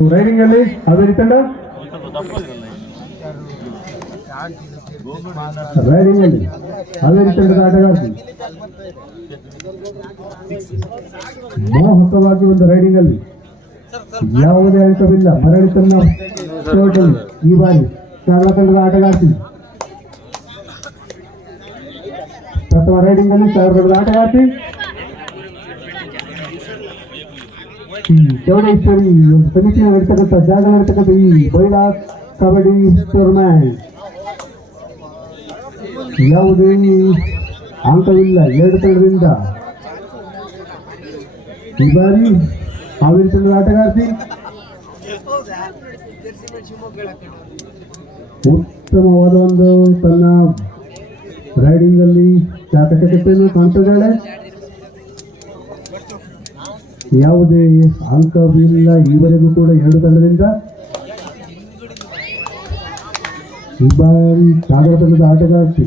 Riding ಅಲ್ಲಿ ಅದೇ ತಂಡ ರೈಡಿಂಗ್ ಅಲ್ಲಿ ಅದೇ ತಂಡದ ಆಟಗಾರ್ತಿ ಮೋಹಕವಾಗಿ ಒಂದು ರೈಡಿಂಗ್ ಅಲ್ಲಿ ಯಾವುದೇ ಅಂಕವಿಲ್ಲ. ಮರಳಿ ತನ್ನ ಈ ಬಾರಿ ಕೇರಳ ತಂಡದ ಆಟಗಾರ್ತಿ ಪ್ರಥಮ ರೈಡಿಂಗ್ ಅಲ್ಲಿ ಕೇರಳ ತಂಡದ ಆಟಗಾರ್ತಿ ಚೌಡೇಶ್ವರಿ ಒಂದು ಸಮಿತಿಯ ನಡೀತಕ್ಕಂಥ ಜಾಗ ನಡೀತಕ್ಕಂಥ ಈ ಬೈಲಾ ಕಬಡ್ಡಿ ಟೂರ್ನಮೆಂಟ್ ಯಾವುದೇ ಅಂಕವಿಲ್ಲ. ಎರಡು ತಂಡದಿಂದ ಈ ಬಾರಿ ಹಾವೇರಿ ತಂಡದ ಆಟಗಾರ್ತಿ ಉತ್ತಮವಾದ ಒಂದು ತನ್ನ ರೈಡಿಂಗ್ ಅಲ್ಲಿ ಚಾಕಚಕ್ಯತೆಯನ್ನು ಕಾಣ್ತಿದ್ದಾಳೆ. ಯಾವುದೇ ಅಂಕವಿಲ್ಲ ಈವರೆಗೂ ಕೂಡ ಎರಡು ತಂಡದಿಂದ. ಈ ಬಾರಿ ಸಾಗರ ತಂಡದ ಆಟಗಾರ್ತಿ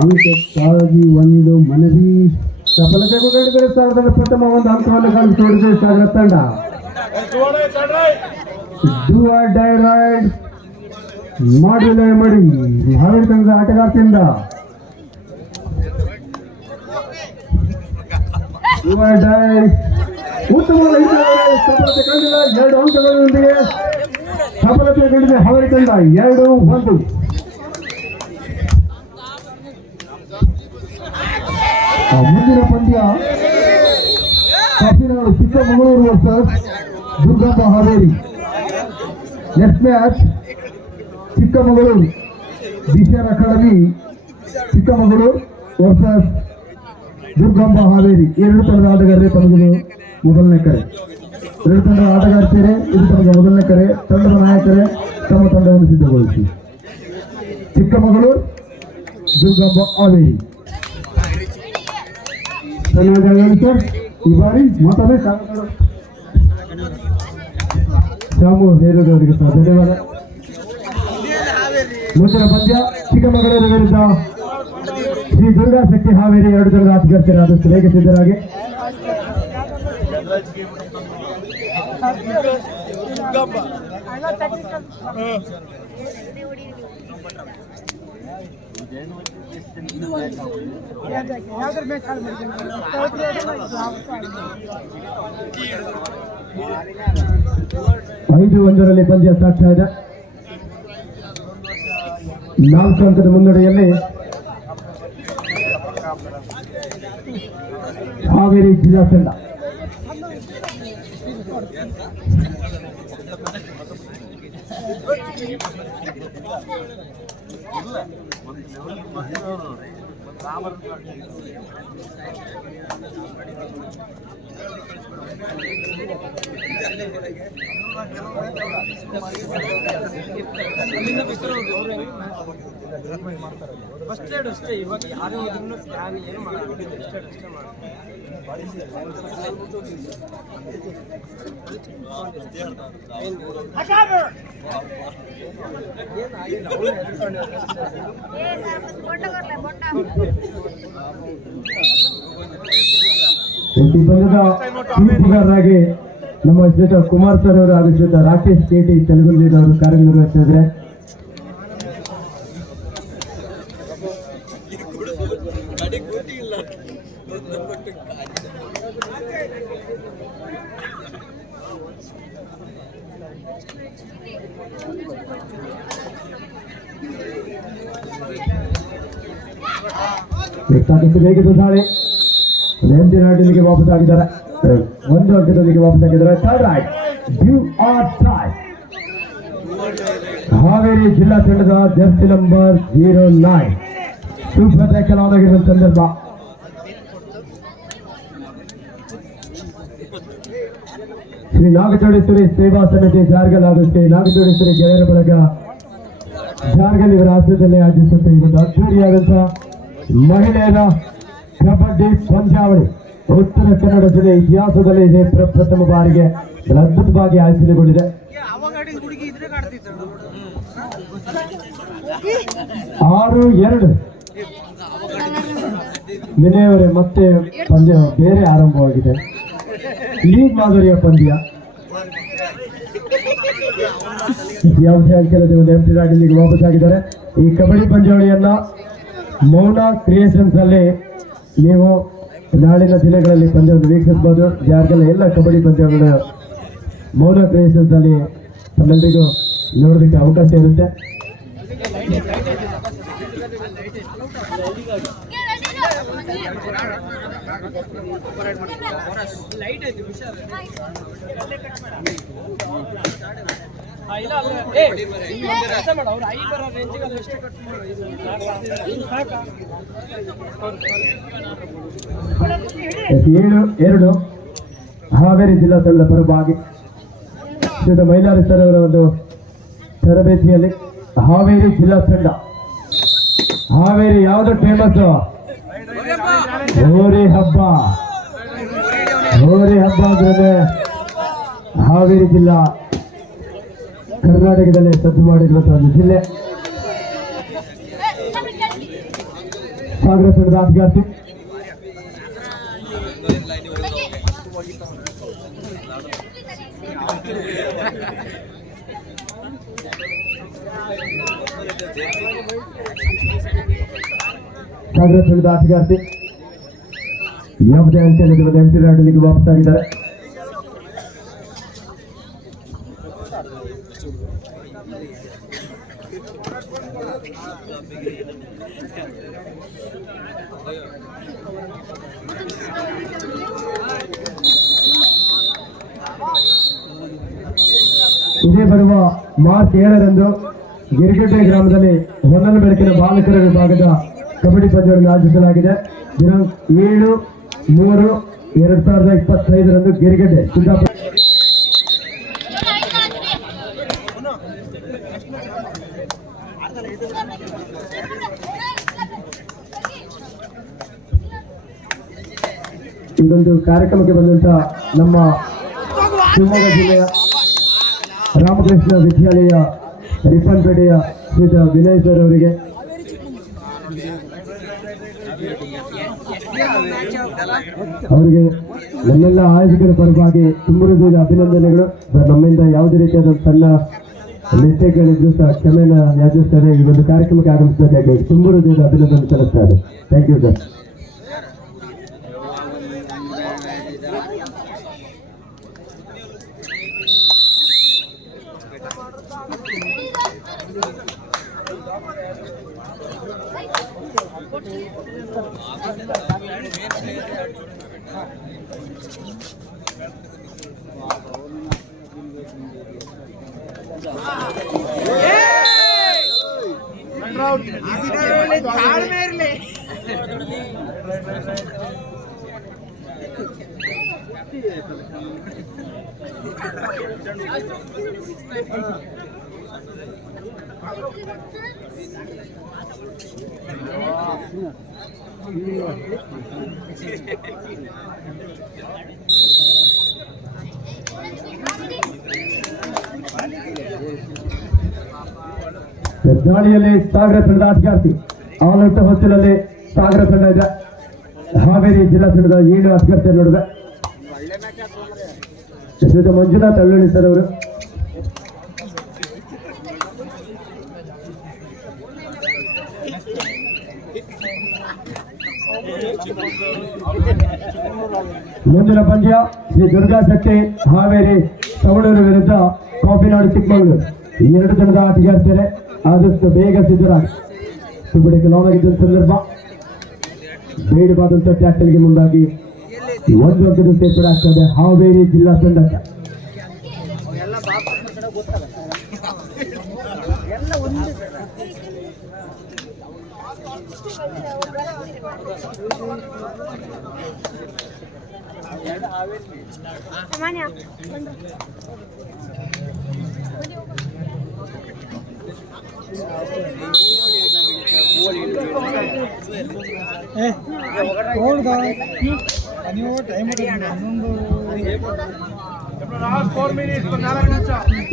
ಅಂಕಕ್ಕಾಗಿ ಒಂದು ಮನವಿ ಸಫಲತೆಗೊಂಡಿದ್ದರೆ ಸಾಗರದ ಪ್ರಥಮ ಒಂದು ಅಂಕವನ್ನು ಗಳಿಸಿಕೊಂಡಿದೆ ಸಾಗರ ತಂಡ. ಡೂ ಆರ್ ಡೈ ರೈಡ್ ಮಾಡಿಲ್ಲ ಮಾಡಿ ಹಾವೇರಿ ತಂಡದ ಆಟಗಾರ್ತಿಯಿಂದ ಉತ್ತಮವಾದ ಸಫಲತೆ ಕಂಡಿಲ್ಲ. ಎರಡು ಅಂಕಗಳೊಂದಿಗೆ ಸಫಲತೆ ಕಂಡಿದೆ ಹಾವೇರಿ ತಂಡ 2-1. ಮುಂದಿನ ಪಂದ್ಯ ಕಾಫಿನಾಡು Chikkamagaluru versus Durgamma Haveri. Next match Chikkamagaluru BCR academy Chikkamagaluru versus Durgamma Haveri. ಎರಡು ತಂಡದ ಆಟಗಾರರೇ ತಮಗೂ ಮೊದಲನೇ ಕರೆ. ಎರಡು ತಂಡದ ಆಟಗಾರ್ತಿಯರೇ ಇದು ತಮಗೆ ಮೊದಲನೇ ಕರೆ. ತಂಡದ ನಾಯಕರೇ ತಮ್ಮ ತಂಡವನ್ನು ಸಿದ್ಧಗೊಳಿಸಿ. ಚಿಕ್ಕಮಗಳೂರು ದುರ್ಗಮ್ಮ ಹಾವೇರಿ ಧನ್ಯವಾದಗಳು ಸರ್. ಈ ಬಾರಿ ಮತ್ತೊಮ್ಮೆ ಶಾಮು ಹೇರದವರಿಗೆ ಸಹ ಧನ್ಯವಾದ. ಮುಂದಿನ ಪಂದ್ಯ ಚಿಕ್ಕಮಗಳೂರು ವಿರುದ್ಧ ಶ್ರೀ ದುರ್ಗಾ ಶಕ್ತಿ ಹಾವೇರಿ. ಎರಡು ತಂಡದ ಆಟಗಾರ್ತಿಯರಾದಷ್ಟು ಬೇಗ ಸಿದ್ಧರಾಗಿ. ಐದು ಒಂದರಲ್ಲಿ ಪಂದ್ಯ ಸಾಗ್ತಾ ಇದೆ. 4 ಅಂಕದ ಮುನ್ನಡೆಯಲ್ಲಿ ಹಾವೇರಿ ಜಿಲ್ಲಾ ತಂಡ. ಫಸ್ಟ್ ಏಡ್ ಅಷ್ಟೇ. ಇವಾಗ ಯಾರು ಇದನ್ನು ಸ್ಕ್ಯಾನ್ ಏನು ಮಾಡಲ್ಲ. ಫಸ್ಟ್ ಏಡ್ ಅಷ್ಟೇ ತೀರ್ಪುಗಾರರಾಗಿ ನಮ್ಮ ಶ್ವೇತ ಕುಮಾರ್ ಸರ್ ಅವರು ಹಾಗೂ ಶ್ವೇತ ರಾಕೇಶ್ ಕೆಟಿ ತೆಲುಗುಂದಿನ ಅವರು ಕಾರ್ಯನಿರ್ವಹಿಸ್ತಾ ಇದ್ದಾರೆ. ಸಾಕಷ್ಟು ಬೇಗ ಸುಧಾರಣೆ ಎಂಟಿ ನಾಟಿಗೆ ವಾಪಸ್ ಆಗಿದ್ದಾರೆ. 1 ಅಂಕದೊಂದಿಗೆ ವಾಪಸ್ ಆಗಿದ್ದಾರೆ. Third raid do or die. Haveri ಜಿಲ್ಲಾ ತಂಡದ jersey number 09 super tackle on ಆಗಿರುವ ಸಂದರ್ಭ. ಶ್ರೀ ನಾಗಚೋಡೇಶ್ವರಿ ಸೇವಾ ಸಮಿತಿ ಜಾರ್ಗಲ್ ಹಾಗೂ ಶ್ರೀ ನಾಗಚೋಡೇಶ್ವರಿ ಗೆಳೆಯರ ಬಳಗ ಜಾರ್ಗಲ್ ಇವರ ಆಶ್ರಯದಲ್ಲಿ ಆಯೋಜಿಸುತ್ತ ಈ ಒಂದು ಅದ್ದೂರಿಯಾದಂತಹ ಮಹಿಳೆಯರ ಕಬಡ್ಡಿ ಪಂದ್ಯಾವಳಿ ಉತ್ತರ ಕನ್ನಡ ಜಿಲ್ಲೆ ಇತಿಹಾಸದಲ್ಲಿ ಇದೆ ಪ್ರಥಮ ಬಾರಿಗೆ ಅದ್ಭುತವಾಗಿ ಆಯೋಜನೆಗೊಂಡಿದೆ. 6-2 ವಿನಯ್ ಅವರೇ, ಮತ್ತೆ ಪಂದ್ಯ ಬೇರೆ ಆರಂಭವಾಗಿದೆ. ಲೀಗ್ ಮಾದರಿಯ ಪಂದ್ಯ. ಯಾವುದೇ ಅಂಕೆಯಲ್ಲಿ ಒಂದು ಎಂಟಿ ರಾಡಿಲಿಗೆ ವಾಪಸ್ ಆಗಿದ್ದಾರೆ. ಈ ಕಬಡ್ಡಿ ಪಂದ್ಯಾವಳಿಯನ್ನ ಮೌನ ಕ್ರಿಯೇಷನ್ಸ್ ಅಲ್ಲಿ ನೀವು ನಾಳಿನ ದಿನಗಳಲ್ಲಿ ಪಂದ್ಯವನ್ನು ವೀಕ್ಷಿಸಬಹುದು. ಯಾರಿಗೆಲ್ಲ ಎಲ್ಲ ಕಬಡ್ಡಿ ಪಂದ್ಯಗಳು ಮೌನ ಕ್ರಿಯೇಷನ್ಸ್ ಅಲ್ಲಿ ತಮ್ಮೆಲ್ಲರಿಗೂ ನೋಡೋದಕ್ಕೆ ಅವಕಾಶ ಇರುತ್ತೆ. ಲೈಟ್ ಐತಿ ಹುಷಾರು. ಅವ್ರು 5 ಬರೋ ರೇಂಜಿಗೆ ಅದಷ್ಟೇ ಕಟ್ ಮಾಡಿ. 7-2 ಹಾವೇರಿ ಜಿಲ್ಲಾ ತಂಡದ ಪರವಾಗಿ ಶ್ರೀಯುತ ಮೈಲಾರಿ ಸರ್ ಅವರ ಒಂದು ತರಬೇತಿಯಲ್ಲಿ ಹಾವೇರಿ ಜಿಲ್ಲಾ ತಂಡ. ಹಾವೇರಿ ಯಾವುದು ಫೇಮಸ್? ಹೋರಿ ಹಬ್ಬ. ಹೋರಿ ಹಬ್ಬ ಅಂದ್ರೆ ಹಾವೇರಿ ಜಿಲ್ಲಾ ಕರ್ನಾಟಕದಲ್ಲಿ ಸದ್ದು ಮಾಡಿರುವಂತಹ ಒಂದು ಜಿಲ್ಲೆ. ಸಾಗರ ತಂಡದ ಆಟಗಾರ್ತಿ ಸಾಗರ ತಂಡದ ಆಟಗಾರ್ತಿ ಯಾವುದೇ ಅಂತ್ಯದಲ್ಲಿ ಎಂಟಿ ರಾಡಲಿಗೆ ವಾಪಸ್ ಆಗಿದ್ದಾರೆ. ಇದೇ ಬರುವ ಮಾರ್ಚ್ 7ರಂದು ಗಿರಿಗಡ್ಡೆ ಗ್ರಾಮದಲ್ಲಿ ಹೊನ್ನಲ ಬೆಳಕಿನ ಬಾಲಕರ ವಿಭಾಗದ ಕಬಡ್ಡಿ ಪಂದ್ಯವನ್ನು ಆಯೋಜಿಸಲಾಗಿದೆ. ದಿನಾಂಕ 7-3-2025 ಗಿರಿಗಡ್ಡೆ ಸಿದ್ದಾಪುರ. ಇದೊಂದು ಕಾರ್ಯಕ್ರಮಕ್ಕೆ ಬಂದಂತ ನಮ್ಮ ಶಿವಮೊಗ್ಗ ಜಿಲ್ಲೆಯ ರಾಮಕೃಷ್ಣ ವಿದ್ಯಾಲಯ ರಿಪ್ಪನ್ಪೇಟೆಯ ಶ್ರೀಯುತ ವಿನಯ್ ಸರ್ ಅವರಿಗೆ ನನ್ನೆಲ್ಲ ಆಯೋಜಕರ ಪರವಾಗಿ ತುಂಬ ಹೃದಯದ ಅಭಿನಂದನೆಗಳು. ನಮ್ಮಿಂದ ಯಾವುದೇ ರೀತಿಯಾದ ಸಣ್ಣ ಮಿಸ್ಟೇಕ್ಗಳಿದ್ದು ಸಹ ಕ್ಷಮೆನ ಯಾಚಿಸ್ತಾರೆ. ಈ ಒಂದು ಕಾರ್ಯಕ್ರಮಕ್ಕೆ ಆಗಮಿಸಬೇಕಾಗಿ ತುಂಬ ಹೃದಯದ ಅಭಿನಂದನೆ ಸಲ್ಲಿಸ್ತಾರೆ. Thank you sir. ದಾಳಿಯಲ್ಲಿ ಸಾಗರ ತಂಡದ ಆಟಗಾರ್ತಿ ಆಲೌಟ ಹೊತ್ತಿನಲ್ಲಿ ಸಾಗರ ತಂಡ ಇದೆ. ಹಾವೇರಿ ಜಿಲ್ಲಾ ತಂಡದ 7 ಆಟಗಾರ್ತಿ ನೋಡಿದೆ. ಶ್ರೀಯುತ ಮಂಜುನಾಥ್ ಅಳ್ಳಳ್ಳಿ ಸರ್ ಅವರು ಮುಂದಿನ ಪಂದ್ಯ ಶ್ರೀ ದುರ್ಗಾ ಶಕ್ತಿ ಹಾವೇರಿ ಸವಣೂರು ವಿರುದ್ಧ ಕಾಫಿನಾಡು ಚಿಕ್ಕಮಗಳೂರು. ಈ 2 ತಂಡದ ಆಟಗಾರ್ತಿಯರೇ ಆದಷ್ಟು ಬೇಗ ಸಿದ್ಧರಾಗಿ ಸುಬ್ಬಡಿಗೆ ಲಾವಾಗಿದ್ದ ಸಂದರ್ಭ ಬೇಡವಾದಂಥ ಟ್ಯಾಕ್ಟರ್ಗೆ ಮುಂದಾಗಿ 1 ಅಂಕದ ಸೇರ್ಪಡೆ ಆಗ್ತದೆ ಹಾವೇರಿ ಜಿಲ್ಲಾ ತಂಡಕ್ಕೆ.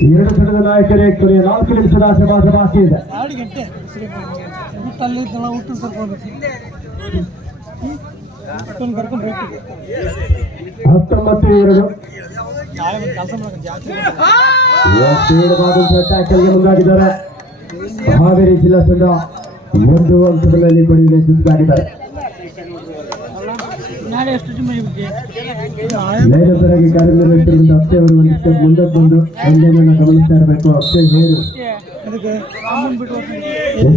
ಎರಡು ತಂಡದ ನಾಯಕರೇ ಕೊನೆಯ 4 ನಿಮಿಷದ ಆಶೀರ್ವಾದ ಬಾಕಿ ಇದೆ. 19-2 ಟ್ಯಾಕಲ್ಗೆ ಮುಂದಾಗಿದ್ದಾರೆ. ಹಾವೇರಿ ಜಿಲ್ಲಾ ತಂಡ 1 ಅಂಕದಲ್ಲಿ ಪಡೆಯಲು ಯಶಸ್ವಿಯಾಗಿದ್ದಾರೆ. ಲೈನಪ್ಪರಾಗಿ ಕಾರ್ಯನಿರ್ವಹಿಸಿರುವಂತಹ ಅಕ್ಷಯ್ ಅವರು ಒಂದು ಸ್ಟೆಪ್ ಮುಂದಕ್ಕೆ ಬಂದು ಅಂಜನನ್ನು ಗಮನಿಸ್ತಾ ಇರಬೇಕು. ಅಕ್ಷಯ್ ಹೇರು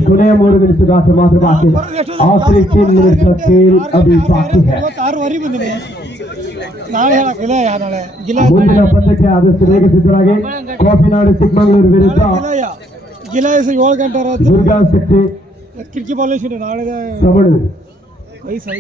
ಕೊನೆಯ 3 ನಿಮಿಷ ಮಾತ್ರ ಬಾಕಿ ಇದೆ. ಆಖರಿ 3 ಮಿನಿಟ್ का खेल अभी बाकी है. ಮುಂದಿನ ಪಂದ್ಯಕ್ಕೆ ಆದಷ್ಟು ಬೇಗ ಸಿದ್ಧರಾಗಿ. ಕಾಫಿನಾಡು ಚಿಕ್ಕಮಗಳೂರು ವಿರುದ್ಧ ದುರ್ಗಾ ಶಕ್ತಿ ಕಿಟಕಿ ಬಾಲೇಶ್ವರ ನಾಳೆ ತಮಿಳು. ವಯಸ್ಸು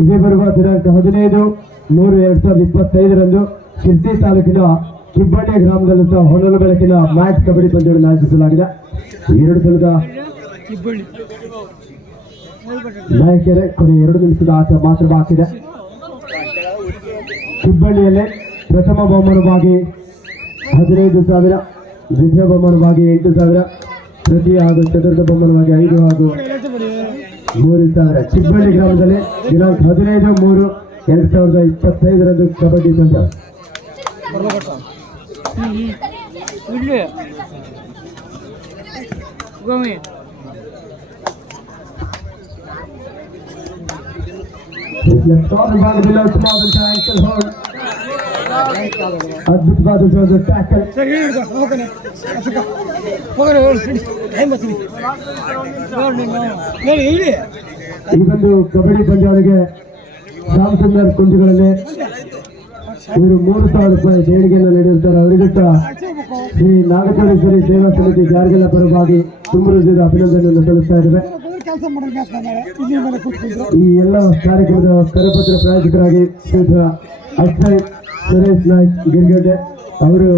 ಇದೇ ಬರುವ ದಿನಾಂಕ 15/3/2025 ಶಿರ್ಸಿ ತಾಲೂಕಿನ ಕಿಬ್ಬಳ್ಳಿ ಗ್ರಾಮದಲ್ಲಿ ಸಹ ಹೊನಲು ಬೆಳಕಿನ ಮ್ಯಾಚ್ ಕಬಡ್ಡಿ ಪಂದ್ಯವನ್ನು ಆಯೋಜಿಸಲಾಗಿದೆ. 2 ತಂಡದ ನಾಯಕರೇ ಕೊನೆಯ 2 ನಿಮಿಷದ ಆಟ ಮಾತ್ರ ಬಾಕಿ ಇದೆ. ಕಿಬ್ಬಳ್ಳಿಯಲ್ಲೇ ಪ್ರಥಮ ಬಹುಮಾನವಾಗಿ 15,000, ದ್ವಿತೀಯ ಬಹುಮಾನವಾಗಿ 8,000, ತೃತೀಯ ಹಾಗೂ ಚತುರ್ಥ ಬಹುಮಾನವಾಗಿ 5 ಹಾಗೂ 3,000. ಚಿಕ್ಕಬಳ್ಳಿ ಗ್ರಾಮದಲ್ಲಿ ದಿನಾಂಕ 15/3/2025 ಕಬಡ್ಡಿ ಪಂದ್ಯ. ವಿಭಾಗದಲ್ಲಿ ಉತ್ತಮವಾದಂತಹ ಆಂಕಲ್ ಹೋಲ್ಡ್, ಅದ್ಭುತವಾದಂತಹ ಟ್ಯಾಕಲ್. ಈ ಒಂದು ಕಬಡ್ಡಿ ಪಂದ್ಯಾವಳಿಗೆ ರಾಮಚಂದ್ರ ಕುಂಜಿಗಳಲ್ಲಿ ಇವರು 3,000 ರೂಪಾಯಿ ದೇಣಿಗೆಯನ್ನು ನೀಡಿರುತ್ತಾರೆ. ಅವರಿಗೆ ಶ್ರೀ ನಾಗಚೋಳೇಶ್ವರಿ ಸೇವಾ ಸಮಿತಿ ಜಾರ್ಗೆಲ್ಲ ಪರವಾಗಿ ತುಂಬ ಹೃದಯದ ಅಭಿನಂದನೆಯನ್ನು ಸಲ್ಲಿಸ್ತಾ ಇದ್ದೇವೆ. ಈ ಎಲ್ಲ ಕಾರ್ಯಕ್ರಮದ ಕರಪತ್ರ ಪ್ರಾಯೋಜಕರಾಗಿ ಶ್ರೀಯುತ ಅಕ್ಷಯ್ ಸುರೇಶ್ ನಾಯ್ಕ್ ಗಿರ್ಗಡ್ಡೆ ಅವರು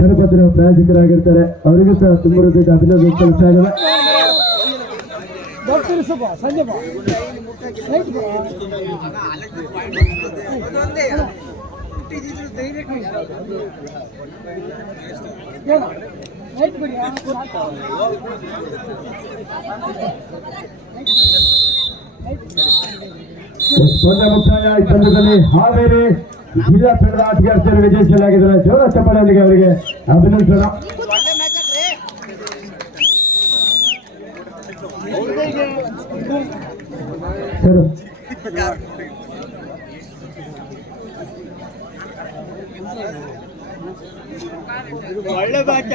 ಕರಪತ್ರ ಪ್ರಾಯೋಜಕರಾಗಿರ್ತಾರೆ. ಅವರಿಗೂ ಸಹ ತುಂಬ ಹೃದಯದ ಅಭಿನಂದನೆ ಸಲ್ಲಿಸ್ತಾ ಇದ್ದೇವೆ. ಪಂದ್ಯ ಮುಕ್ತಾಯ. ಈ ಪಂದ್ಯದಲ್ಲಿ ಹಾವೇರಿ ಜಿಲ್ಲಾ ತಂಡದ ಆಟಗಾರ್ತಿಯರು ವಿಜಯಿಸಲಾಗಿದ್ದಾರೆ. ಜೋರ ಚಪ್ಪಾಳೆಯೊಂದಿಗೆ ಅವರಿಗೆ ಅಭಿನಂದನೆ. ಒಳ್ಳೆ ಬ್ಯಾಟ್